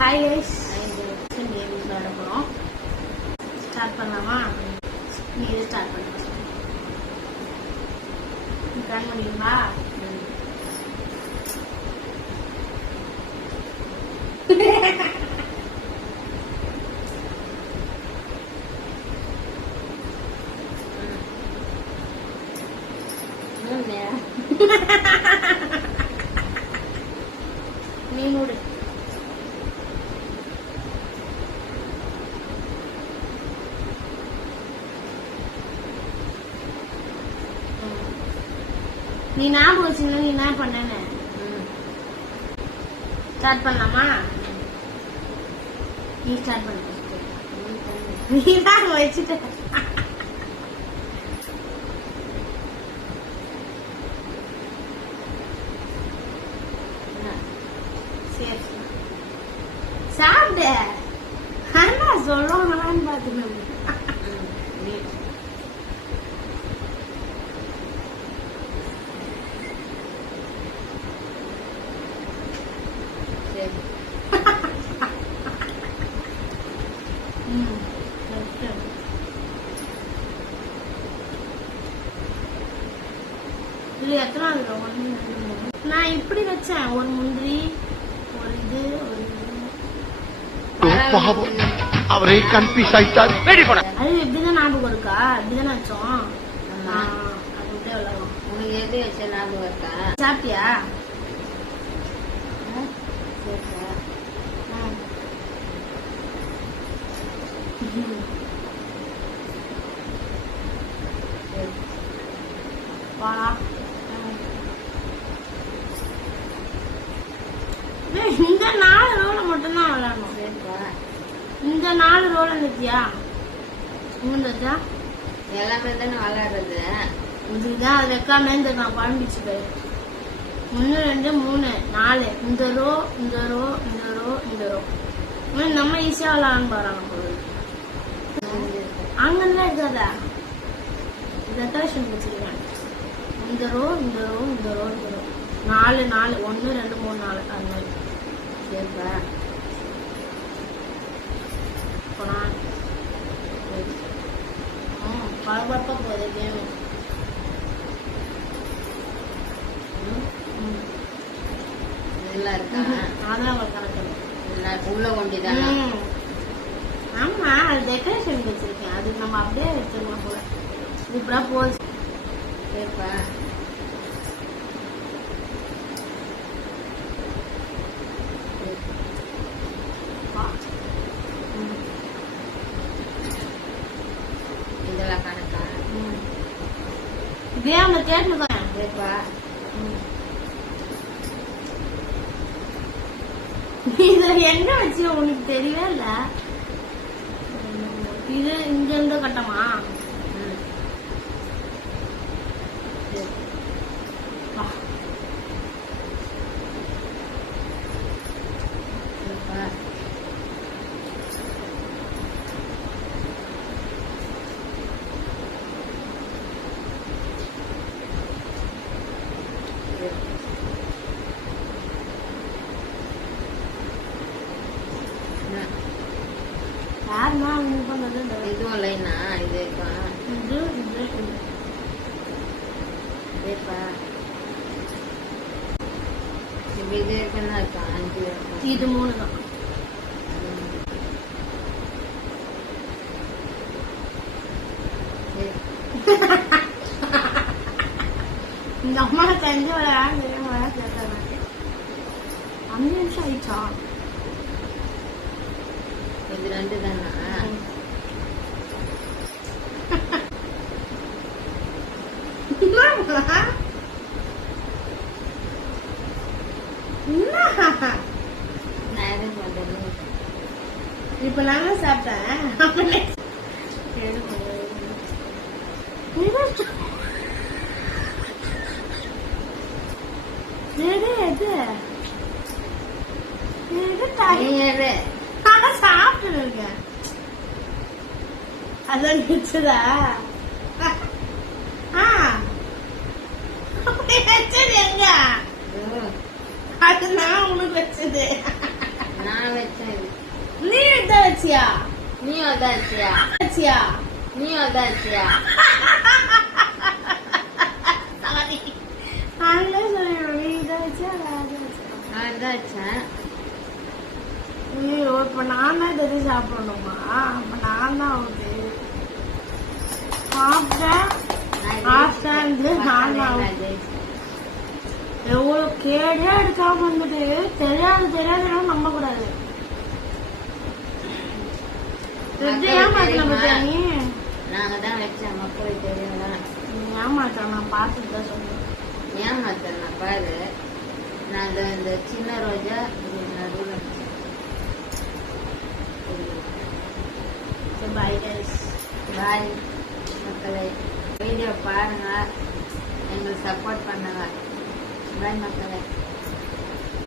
Hi guys. Game விளையாட போறோம். Start பண்ணலாமா? நீ ஸ்டார்ட் பண்ணு. கண் முடியுமா? நீ மூடு. நீ ஞாபகம் வச்சுக்கணும். நீ என்ன பண்ண ஸ்டார்ட் பண்ணலாமா? நீ ஸ்டார்ட் பண்ண. நீ தான் வச்சுட்ட. சரி சாப்பிட அண்ணா சொல்லுவாங்களான்னு பாத்துக்கணும். இது எத்தனாவது? நான் இப்படி வச்சேன். ஒரு முந்திரி, ஒரு இது, ஒரு அவரே கன்ஃபியூஸ் ஆயிட்டார். அது இப்படிதான் ஞாபகம் இருக்கா? இப்படிதானே வச்சோம். அது விட்டே விளையாடும். உனக்கு எது வச்ச ஞாபகம் இருக்கா? சாப்பிட்டியா? வா இந்த 4 ரோல மட்டும்தான் விளையாடணும். இந்த 4 ரோல இருந்துச்சியா? மூணுச்சா? எல்லாமே தானே விளையாடுறது. இதுதான் அது வைக்காம நான் குழம்பிச்சு போய் 1 2 3 4 இந்த ரோ இந்த ரோ இந்த ரோ இந்த ரோ நம்ம ஈஸியா விளையாடணும் பாருங்க. பொருள் அங்கெல்லாம் இருக்காதா? டெக்கரேஷன் வச்சிருக்கேன். இந்த ரோ இந்த ரோ இந்த ரோ இந்த ரோ 4 4 1 2 3 4 அந்த மாதிரி. சரிப்பா. பரபரப்பா போகுது கேம். இதெல்லாம் இருக்கா? அதெல்லாம் ஒரு கணக்கு உள்ள கொண்டிதான். ஆமா அது டெக்கரேஷன் வச்சிருக்கேன். அது நம்ம அப்படியே வச்சிருக்கோம் போல. இப்படா போச்சு. சரிப்பா. இதெல்லாம் கணக்கா? இதே அவங்க கேட்டுருக்கேன். சரிப்பா. இது என்ன வச்சு உனக்கு தெரியவே இல்ல. இது இங்க இருந்து கட்டமா? யாருமா அவங்க பண்ணது? இதுவும் இல்லைன்னா இது இருக்கா? இது இது சரிப்பா. இப்ப இது இருக்குன்னா இருக்கா? 5 இருக்கும். இது 3 தான். இந்த அம்மா செஞ்சு விளையாட சேர்த்தாங்க. 5 நிமிஷம் ஆயிடுச்சா? இது 2 தானா? நான் எதுவும் பண்றேன். இப்ப நான் சாப்பிட்டேன். சாப்பிட்டு இருக்கேன். அதான் வச்சதா? வச்சது எங்க? அது நான் உனக்கு வச்சது. நான் வச்சேன் இது. நீ தான் வச்சியா நீயும் அதான் வச்சியா? வச்சியா நீயும் அதான் வச்சியா? சாரி நாங்களே சொல்லிடுறோம் நீ தான் வச்சியா நான் தான் வச்சியா நான் தான் வச்சேன். ஐயோ இப்ப நான் தான் தெரிஞ்சு சாப்பிடணுமா அப்ப நான் தான் வந்து சாப்பிட்டேன் நான் ஆஸ்டாந்து நான் தான் நான் ஜெயிச்சேன். எவ்வளவு கேடே எடுக்காம வந்துட்டு தெரியாதுன்னா நம்ப கூடாது ஏமாத்தல பத்தியா நீ நாங்க தான் வச்சோம், மக்களுக்கு தெரியும்ல. ஏமாத்த நான் பார்த்துட்டு தான் சொல்றேன் ஏமாத்தேன் பாரு. நான் இந்த சின்ன ரோஜா இது நடுவில் வச்சேன். பாய் கைஸ் பாய் மக்களே, வீடியோ பாருங்க, எங்களுக்கு சப்போர்ட் பண்ணுங்க. பாய் மக்களே.